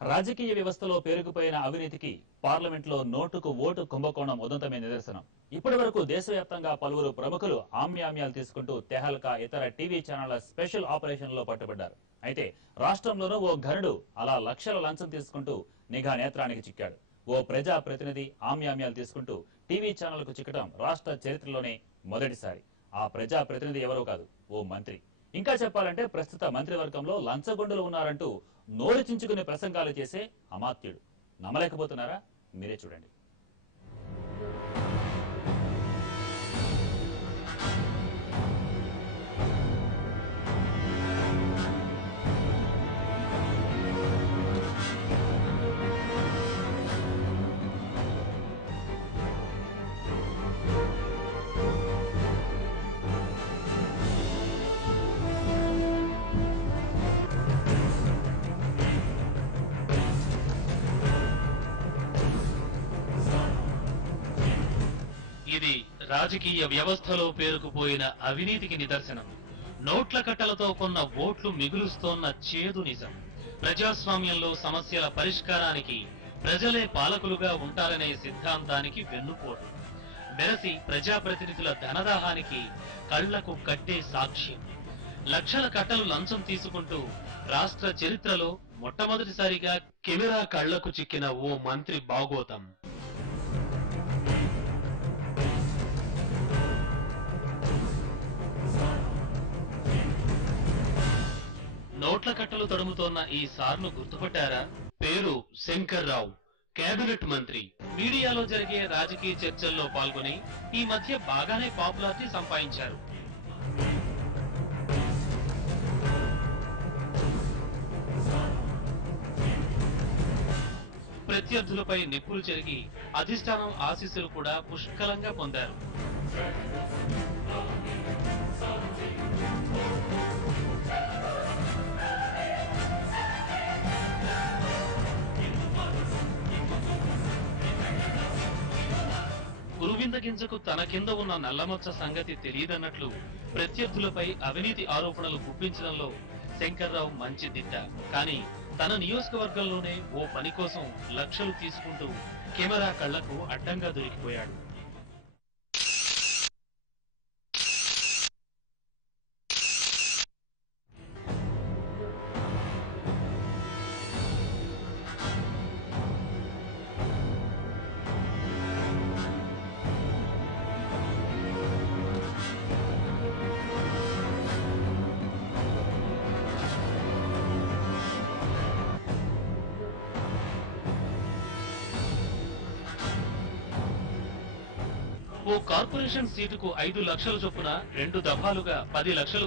రాజకీయ వ్యవస్థలో పేరుకుపోయిన అవినీతికి పార్లమెంట్లో నోటుకు ఓటు కుంభకోణం ఉదంతమే నిదర్శనం. ఇప్పటి వరకు దేశవ్యాప్తంగా పలువురు ప్రముఖులు ఆమ్యామ్యాలు తీసుకుంటూ తెహల్కా ఇతర టీవీ ఛానళ్ళ స్పెషల్ ఆపరేషన్లో పట్టుబడ్డారు అయితే రాష్ట్రంలోనూ ఓ ఘనుడు అలా లక్షల లంచం తీసుకుంటూ నిఘా నేత్రానికి చిక్కాడు. ఓ ప్రజా ప్రతినిధి ఆమ్యామ్యాలు తీసుకుంటూ టీవీ ఛానల్కు చిక్కడం రాష్ట్ర చరిత్రలోనే మొదటిసారి. ఆ ప్రజా ప్రతినిధి ఎవరో కాదు ఓ మంత్రి. ఇంకా చెప్పాలంటే ప్రస్తుత మంత్రివర్గంలో లంచగొండలు ఉన్నారంటూ నోరు చించుకునే ప్రసంగాలు చేసే అమాత్యుడు. నమ్మలేకపోతున్నారా? మీరే చూడండి. రాజకీయ వ్యవస్థలో పేరుకుపోయిన అవినీతికి నిదర్శనం. నోట్ల కట్టలతో కొన్న ఓట్లు మిగులుస్తోన్న చేదు నిజం. ప్రజాస్వామ్యంలో సమస్యల పరిష్కారానికి ప్రజలే పాలకులుగా ఉంటారనే సిద్ధాంతానికి వెన్నుపోటు. బెరసి ప్రజాప్రతినిధుల ధనదాహానికి కళ్ళకు కట్టే సాక్ష్యం. లక్షల కట్టలు లంచం తీసుకుంటూ రాష్ట్ర చరిత్రలో మొట్టమొదటిసారిగా కెమెరా కళ్ళకు చిక్కిన ఓ మంత్రి బాగోతం నోట్ల తడుముతోన్న ఈ సార్ను గుర్తుపట్టారా? పేరు శంకర్ రావు కేబినెట్ మంత్రి. మీడియాలో జరిగే రాజకీయ చర్చల్లో పాల్గొని ఈ మధ్య బాగానే పాపులారిటీ సంపాదించారు. ప్రత్యర్థులపై నిప్పులు జరిగి అధిష్టానం ఆశీస్సులు కూడా పుష్కలంగా పొందారు. గోవింద గింజకు తన కింద ఉన్న నల్లమచ్చ సంగతి తెలియదన్నట్లు ప్రత్యర్థులపై అవినీతి ఆరోపణలు గుప్పించడంలో శంకర్రావు మంచి దిట్ట. కానీ తన నియోజకవర్గంలోనే ఓ పని కోసం లక్షలు తీసుకుంటూ కెమెరా కళ్ళకు అడ్డంగా దొరికిపోయాడు. ఓ కార్పొరేషన్ సీటుకు ఐదు లక్షల చొప్పున రెండు దఫాలుగా పది లక్షలు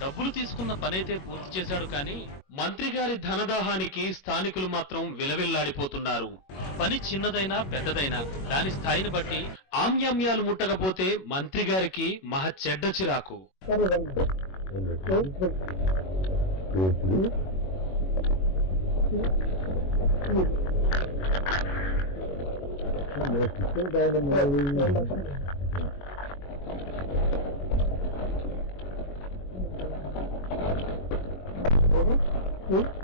డబ్బులు తీసుకున్న పనైతే పూర్తి చేశాడు కానీ మంత్రి గారి ధనదాహానికి స్థానికులు మాత్రం విలవిల్లాడిపోతున్నారు. పని చిన్నదైనా పెద్దదైనా. దాని స్థాయిని బట్టి ఆమ్యామ్యాలు ముట్టకపోతే మంత్రి గారికి మహా చెడ్డ చిరాకు. Hmm.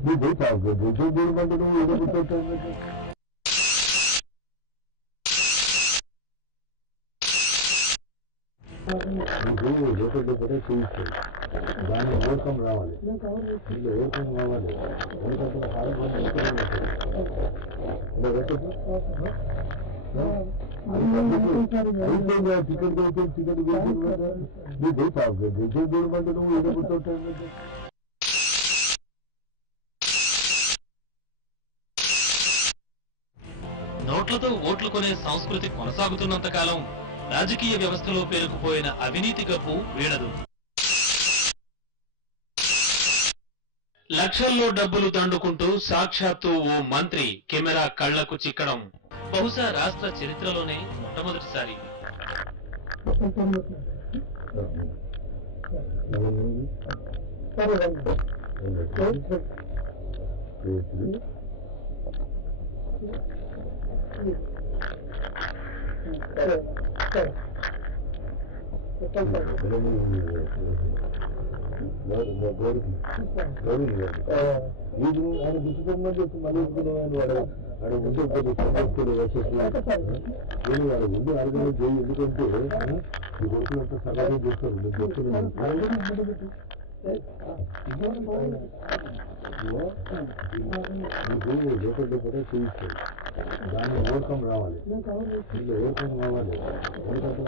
నీకు చావు దేశం చూడమంటే నువ్వు ఎదుగుతావు నీకు లోపల కూడా చూపిస్తాయి దాన్ని ఓటం రావాలి ఇది ఓటం రావాలి ఎందుకంటే టికెట్ అయితే టికెట్ నీకు చావు దేశం చూడమంటే నువ్వు ఎదుగుతావు నోట్లతో ఓట్లు కొనే సంస్కృతి కొనసాగుతున్నంత కాలం రాజకీయ వ్యవస్థలో పేరుకుపోయిన అవినీతి గప్పు వీడదు. లక్షల్లో డబ్బులు తండుకుంటూ సాక్షాత్తు ఓ మంత్రి కెమెరా కళ్ళకు చిక్కడం. బహుశా రాష్ట్ర చరిత్రలోనే మొట్టమొదటిసారి. Thank you గుర్తుకోమని చెప్పి మళ్ళీ వాడు ఆడ ముందు కొద్ది సంపత్తులు నేను వాడు ముందు అడగలేదు చేయి ఎందుకంటే ఈ కొడుకులంతా సగం చేస్తారు నేను చెప్తున్నాను నీకు లోపల కూడా చూపిస్తాయి దాని ఓటం రావాలి ఇది ఓటం కావాలి ఎందుకంటే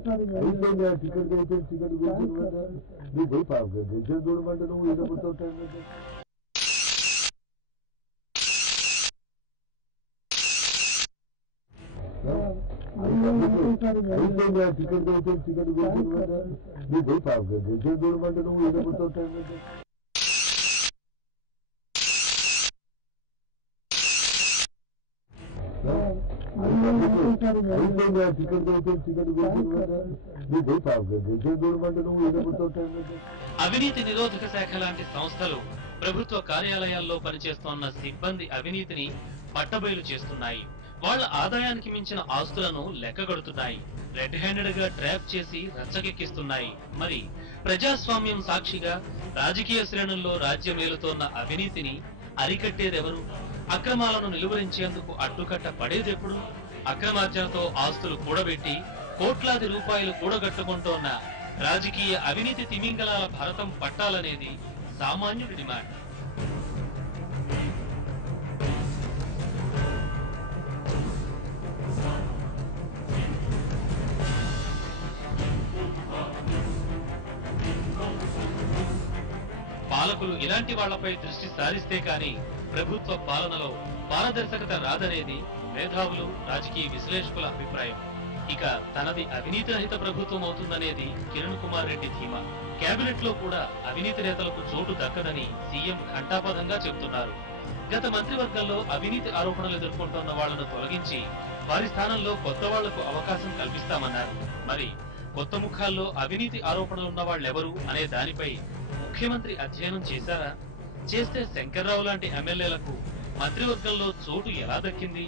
అయిపోయింది టికెట్ అయితే టికెట్ నీకు దేశం చూడమంటే నువ్వు ఎదుగుతావు అయిపోయింది? టికెట్ నీకు దేశం? చూడమంటే నువ్వు ఎదుగుతావు అయిపోయింది? టికెట్ నీకు దేశం? చూడమంటే నువ్వు ఎదుగుతావు అవినీతి నిరోధక శాఖ లాంటి సంస్థలు ప్రభుత్వ కార్యాలయాల్లో పనిచేస్తోన్న సిబ్బంది అవినీతిని పట్టబయలు చేస్తున్నాయి. వాళ్ళ ఆదాయానికి మించిన ఆస్తులను లెక్కగడుతున్నాయి రెడ్ హ్యాండెడ్గా ట్రాప్ చేసి రచ్చకెక్కిస్తున్నాయి. మరి ప్రజాస్వామ్యం సాక్షిగా రాజకీయ శ్రేణుల్లో రాజ్యమేలుతోన్న అవినీతిని అరికట్టేదెవరు? అక్రమాలను నిలువరించేందుకు అడ్డుకట్ట పడేదెప్పుడు? అక్రమార్జనతో ఆస్తులు కూడబెట్టి కోట్లాది రూపాయలు కూడగట్టుకుంటోన్న రాజకీయ అవినీతి తిమింగలాల భారతం పట్టాలనేది సామాన్యుడి డిమాండ్. పాలకులు ఇలాంటి వాళ్ళపై దృష్టి సారిస్తే కానీ ప్రభుత్వ పాలనలో పారదర్శకత రాదనేది మేధావులు రాజకీయ విశ్లేషకుల అభిప్రాయం. ఇక తనది అవినీతి రహిత ప్రభుత్వం అవుతుందనేది కిరణ్ కుమార్ రెడ్డి ధీమా. కేబినెట్లో కూడా అవినీతి నేతలకు చోటు దక్కదని సీఎం ఘంటాపథంగా చెబుతున్నారు. గత మంత్రివర్గంలో అవినీతి ఆరోపణలు ఎదుర్కొంటున్న వాళ్ళను తొలగించి వారి స్థానంలో కొత్త వాళ్ళకు అవకాశం కల్పిస్తామన్నారు. మరి కొత్త ముఖాల్లో అవినీతి ఆరోపణలు ఉన్న వాళ్ళెవరు అనే దానిపై ముఖ్యమంత్రి అధ్యయనం చేశారా? చేస్తే శంకర్రావు లాంటి ఎమ్మెల్యేలకు మంత్రివర్గంలో చోటు ఎలా దక్కింది?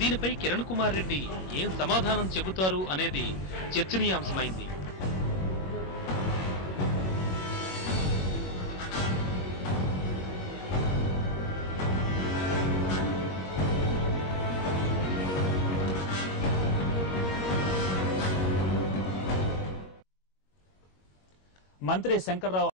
దీనిపై కిరణ్ కుమార్ రెడ్డి ఏం సమాధానం చెబుతారు అనేది చర్చనీయాంశమైంది. మంత్రి శంకర్రావు